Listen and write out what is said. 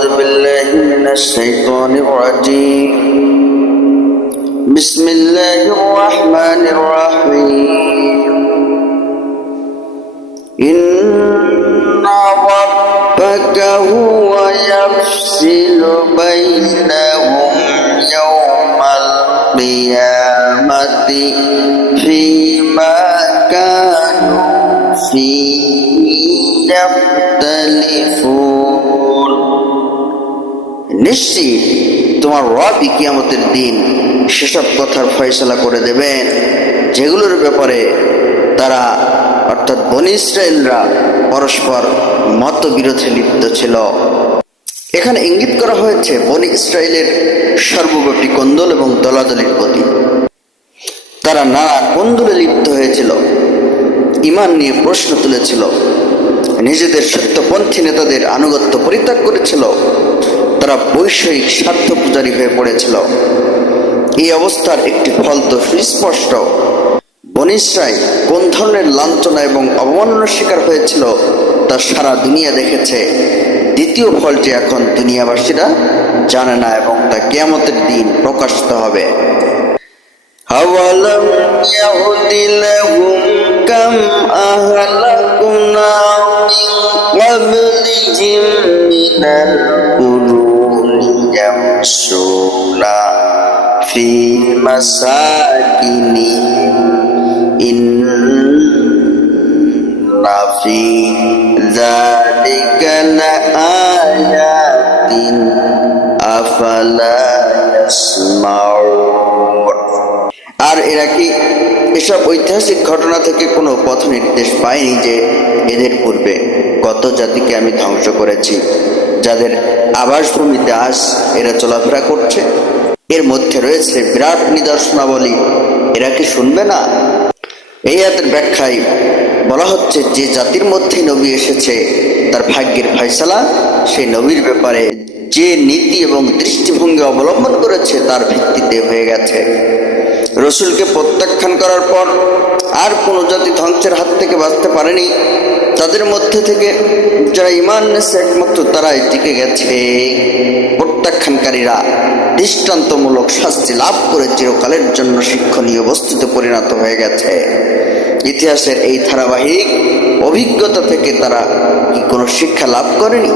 أعوذ بالله من الشيطان الرجيم. بسم الله الرحمن الرحيم. إن ربك هو يفصل بينهم يوم القيامة فيما كانوا فيه يختلفون. নিশ্চিত তোমার রবই কিয়ামতের দিন সেসব কথার ফয়সলা করে দেবেন, যেগুলোর ব্যাপারে তারা, অর্থাৎ বনি ইসরায়েলরা পরস্পর মতবিরোধে লিপ্ত ছিল। এখানে ইঙ্গিত করা হয়েছে বনি ইসরায়েলের সর্বব্যাপী কন্দল এবং দলাদলির প্রতি। তারা নানা কন্দলে লিপ্ত হয়েছিল? ইমান নিয়ে প্রশ্ন তুলেছিল। নিজেদের সত্যপন্থী নেতাদের আনুগত্য পরিত্যাগ করেছিল। তারা বৈষয়িক স্বার্থ পূজারী হয়ে পড়েছিল এই অবস্থার একটি ফল তো সুস্পষ্ট বনিসরাই কোন ধরনের লাঞ্ছনা এবং অবমাননার শিকার হয়েছিল তা সারা দুনিয়া দেখেছে দ্বিতীয় ফলটি এখন দুনিয়াবাসীরা জানে না এবং তা কেয়ামতের দিন প্রকাশিত হবে أولم يهد لهم كم أهلكنا يمشون في مساكنهم إن في ذلك لآيات أفلا يسمعون আর এরা কি এসব ঐতিহাসিক ঘটনা থেকে কোনো পথ নির্দেশ পায়নি যে এদের পূর্বে কত জাতিকে আমি ধ্বংস করেছি যাদের আবাসভূমিতে আজ এরা চলাফেরা করছে, এর মধ্যে রয়েছে বিরাট নিদর্শনাবলী। এরা কি শুনবে না? এই হাতের ব্যাখ্যায় বলা হচ্ছে, যে জাতির মধ্যে নবী এসেছে, তার ভাগ্যের ফয়সালা সেই নবীর ব্যাপারে যে নীতি এবং দৃষ্টিভঙ্গি অবলম্বন করেছে, তার ভিত্তিতে হয়ে গেছে। রসুলকে প্রত্যাখ্যান করার পর আর কোনো জাতি ধ্বংসের হাত থেকে বাঁচতে পারেনি। তাদের মধ্যে থেকে যারা ইমান নেছে একমাত্র তারাই টিকে গেছে। প্রত্যাখ্যানকারীরা দৃষ্টান্তমূলক শাস্তি লাভ করে চিরকালের জন্য শিক্ষণীয় বস্তুতে পরিণত হয়ে গেছে। ইতিহাসের এই ধারাবাহিক অভিজ্ঞতা থেকে তারা কি কোনো শিক্ষা লাভ করেনি?